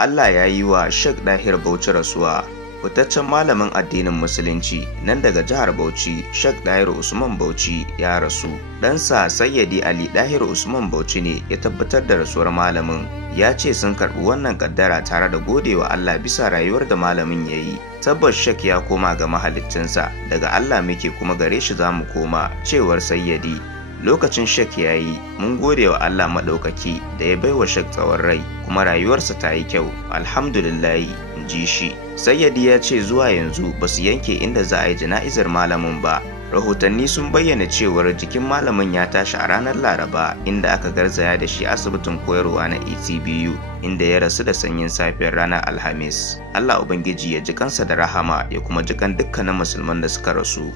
Allah ya yi wa Sheikh Dahir Bauchi rasuwa. Fitaccen malamin addinin Musulunci nan daga jihar Bauchi, Sheikh Dahir Usman Bauchi ya rasu. Ɗansa Sayyidi Ali Dahir Usman Bauchi ne ya tabbatar da rasuwar malamin. Ya ce sun karɓi wannan kaddara tare da godewa Allah bisa rayuwar da malamin ya yi. Tabbas Sheikh ya koma ga mahaliccinsa, daga Allah muke kuma gare shi za mu koma, cewar Sayyidi. Lokacin Sheikh ya yi, mun gode wa Allah maɗaukaki da ya baiwa Sheikh tsawon rai, kuma rayuwarsa ta yi kyau, alhamdulillahi, in ji shi. Sayyidi ya ce zuwa yanzu ba su yanke inda za a yi jana'izar malamin ba. Rahotanni sun bayyana cewar jikin malamin ya tashi a ranar Laraba, inda aka garzaya da shi asibitin koyarwa na ATBU, inda ya rasu da sanyin safiyar ranar Alhamis. Allah Ubangiji ya ji kansa da rahama ya kuma ji kan dukkanin musulman da suka rasu.